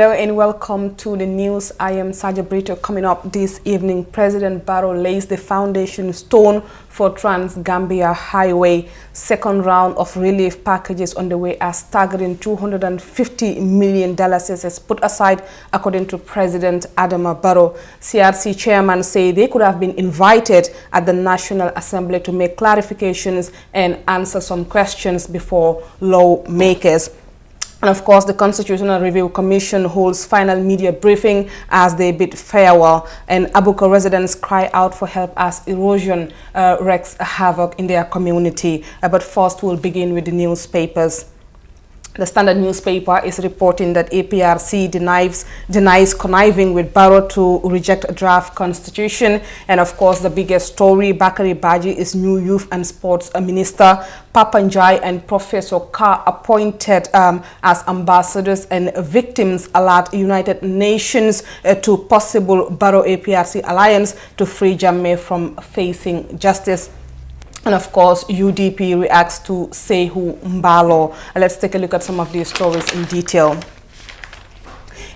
Hello and welcome to the news. I am Saja Brito. Coming up this evening, President Barrow lays the foundation stone for Trans-Gambia Highway. Second round of relief packages on the way as staggering $250 million is put aside, according to President Adama Barrow. CRC chairman say they could have been invited at the National Assembly to make clarifications and answer some questions before lawmakers. And of course, the Constitutional Review Commission holds final media briefing as they bid farewell. And Abuka residents cry out for help as erosion wreaks havoc in their community. But first, we'll begin with the newspapers. The Standard newspaper is reporting that APRC denies conniving with Barrow to reject a draft constitution. And of course, the biggest story, Bakari Baji is new youth and sports minister. Papanjai and Professor Carr appointed as ambassadors, and victims alert United Nations to possible Barrow-APRC alliance to free Jammeh from facing justice. And of course, UDP reacts to Sehu Mbalo. Let's take a look at some of these stories in detail.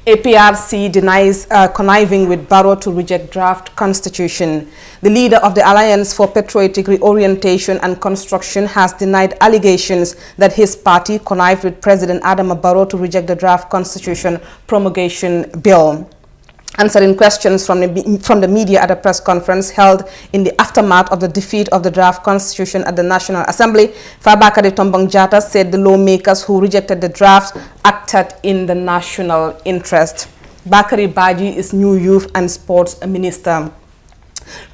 APRC denies conniving with Barrow to reject draft constitution. The leader of the Alliance for Patriotic Reorientation and Construction has denied allegations that his party connived with President Adama Barrow to reject the draft constitution promulgation bill. Answering questions from the media at a press conference held in the aftermath of the defeat of the draft constitution at the National Assembly, Fabakary Tombong Jatta said the lawmakers who rejected the draft acted in the national interest. Bakari Baji is new youth and sports minister.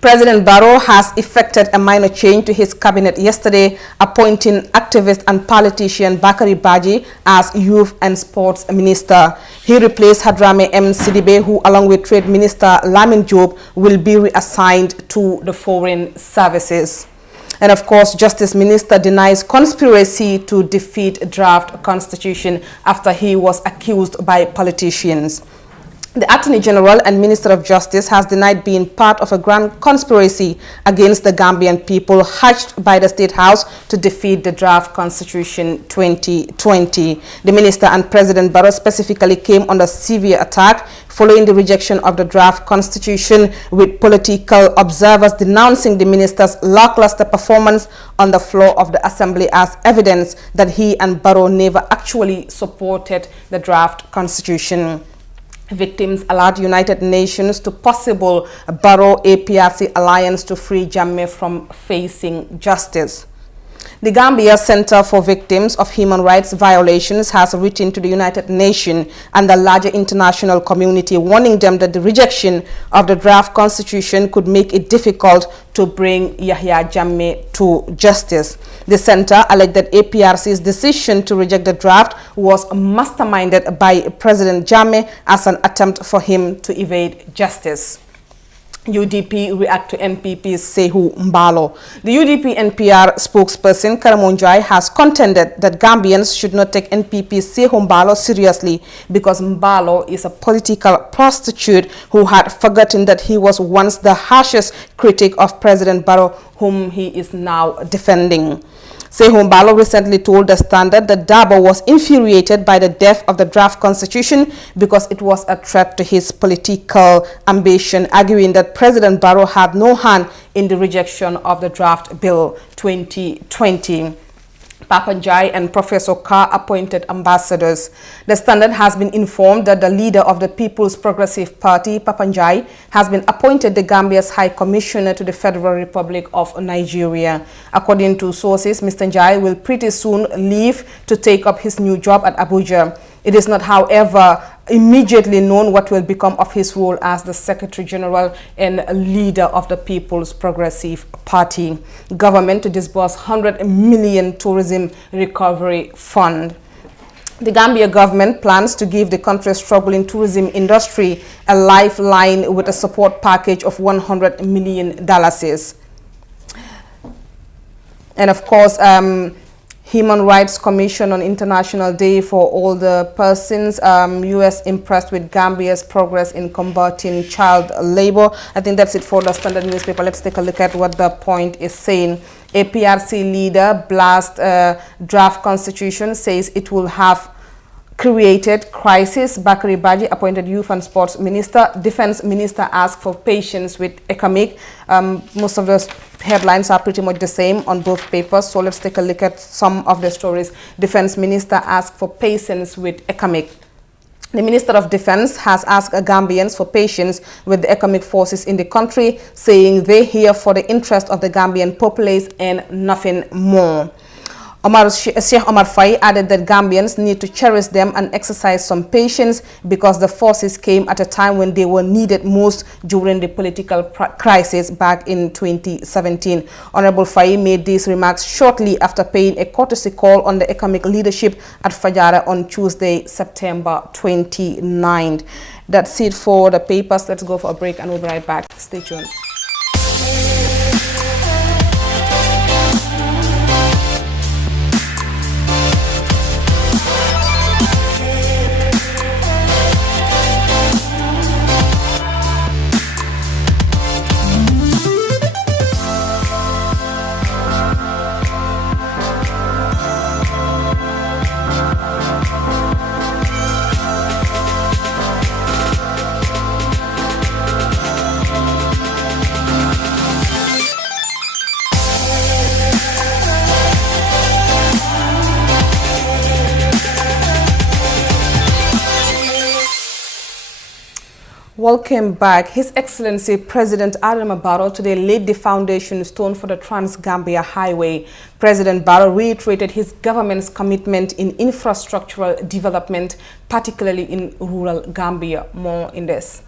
President Barrow has effected a minor change to his cabinet yesterday, appointing activist and politician Bakari Baji as youth and sports minister. He replaced Hadrame M. Sidibe, who along with trade minister Lamin Job will be reassigned to the foreign services. And of course, Justice Minister denies conspiracy to defeat draft constitution after he was accused by politicians. The Attorney General and Minister of Justice has denied being part of a grand conspiracy against the Gambian people hatched by the State House to defeat the draft Constitution 2020. The Minister and President Barrow specifically came under severe attack following the rejection of the draft Constitution, with political observers denouncing the Minister's lackluster performance on the floor of the Assembly as evidence that he and Barrow never actually supported the draft Constitution. Victims alert United Nations to possible Barrow-APRC alliance to free Jammeh from facing justice. The Gambia Center for Victims of Human Rights Violations has written to the United Nations and the larger international community, warning them that the rejection of the draft constitution could make it difficult to bring Yahya Jammeh to justice. The center alleged that APRC's decision to reject the draft was masterminded by President Jammeh as an attempt for him to evade justice. UDP react to NPP's Sehu Mbalo. The UDP NPR spokesperson Karamonjai has contended that Gambians should not take NPP's Sehu Mbalo seriously because Mbalo is a political prostitute who had forgotten that he was once the harshest critic of President Barrow, whom he is now defending. Sehu Mbalo recently told The Standard that Dabo was infuriated by the death of the draft constitution because it was a threat to his political ambition, arguing that President Barrow had no hand in the rejection of the draft bill 2020. Papanjai and Professor Carr appointed ambassadors. The Standard has been informed that the leader of the People's Progressive Party, Papanjai, has been appointed the Gambia's High Commissioner to the Federal Republic of Nigeria. According to sources, Mr. Njai will pretty soon leave to take up his new job at Abuja. It is not, however, immediately known what will become of his role as the Secretary General and leader of the People's Progressive Party. Government to disburse 100 million tourism recovery fund. The Gambia government plans to give the country's struggling tourism industry a lifeline with a support package of $100 million. And of course, Human Rights Commission on International Day for Older Persons, U.S. impressed with Gambia's progress in combating child labor. I think that's it for the Standard newspaper. Let's take a look at what the point is saying. APRC leader blasts draft constitution, says it will have created crisis. Bakary Badji, appointed Youth and Sports Minister. Defense Minister asked for patience with ECOMIG. Most of the headlines are pretty much the same on both papers, so let's take a look at some of the stories. Defense Minister asked for patience with ECOMIG. The Minister of Defense has asked Gambians for patience with the economic forces in the country, saying they here for the interest of the Gambian populace and nothing more. Sheikh Omar Faye added that Gambians need to cherish them and exercise some patience because the forces came at a time when they were needed most during the political crisis back in 2017. Honorable Faye made these remarks shortly after paying a courtesy call on the economic leadership at Fajara on Tuesday, September 29th. That's it for the papers. Let's go for a break and we'll be right back. Stay tuned. Welcome back. His Excellency President Adama Barrow today laid the foundation stone for the Trans-Gambia Highway. President Barrow reiterated his government's commitment in infrastructural development, particularly in rural Gambia. More in this.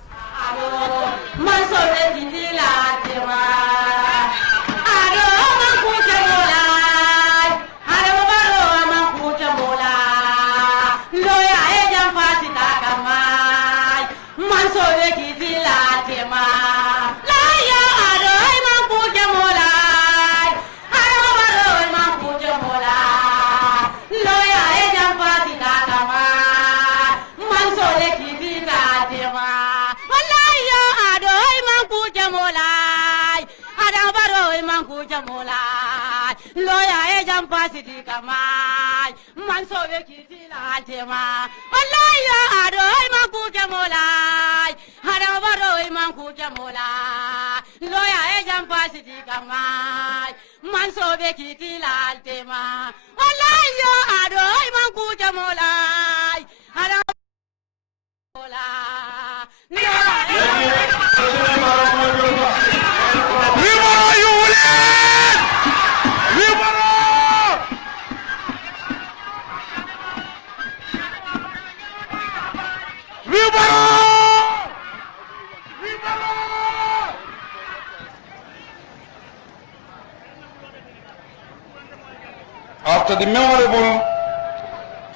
After the memorable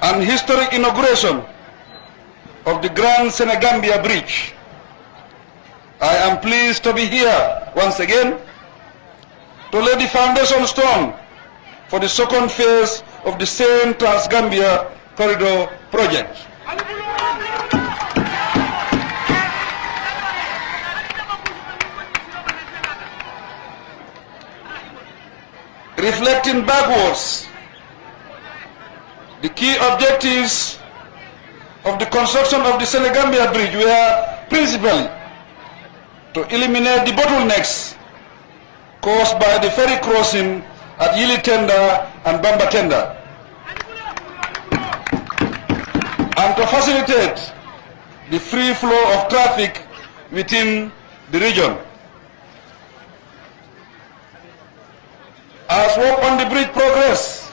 and historic inauguration of the Grand Senegambia Bridge, I am pleased to be here once again to lay the foundation stone for the second phase of the same Trans-Gambia Corridor project. Reflecting backwards, the key objectives of the construction of the Senegambia Bridge were principally to eliminate the bottlenecks caused by the ferry crossing at Yili Tenda and Bamba Tenda, and to facilitate the free flow of traffic within the region. As work on the bridge progressed,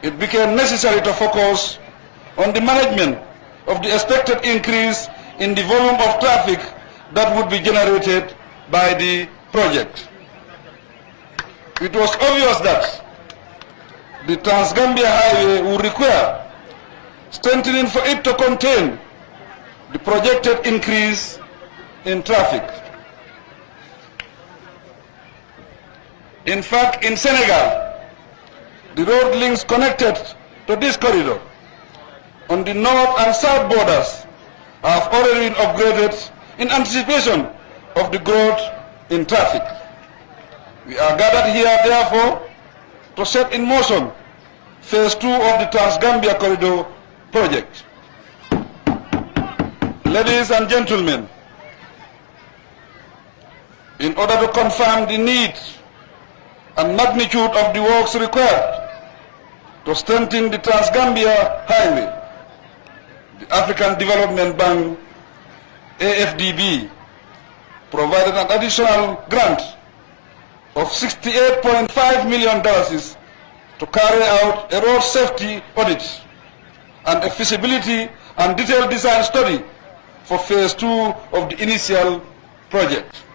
it became necessary to focus on the management of the expected increase in the volume of traffic that would be generated by the project. It was obvious that the Trans-Gambia Highway would require strengthening for it to contain the projected increase in traffic. In fact, in Senegal, the road links connected to this corridor on the north and south borders have already been upgraded in anticipation of the growth in traffic. We are gathered here, therefore, to set in motion phase 2 of the Trans-Gambia Corridor project. Ladies and gentlemen, in order to confirm the need and magnitude of the works required to strengthen the Trans-Gambia Highway, the African Development Bank, AFDB, provided an additional grant of $68.5 million to carry out a road safety audit and a feasibility and detailed design study for phase 2 of the initial project.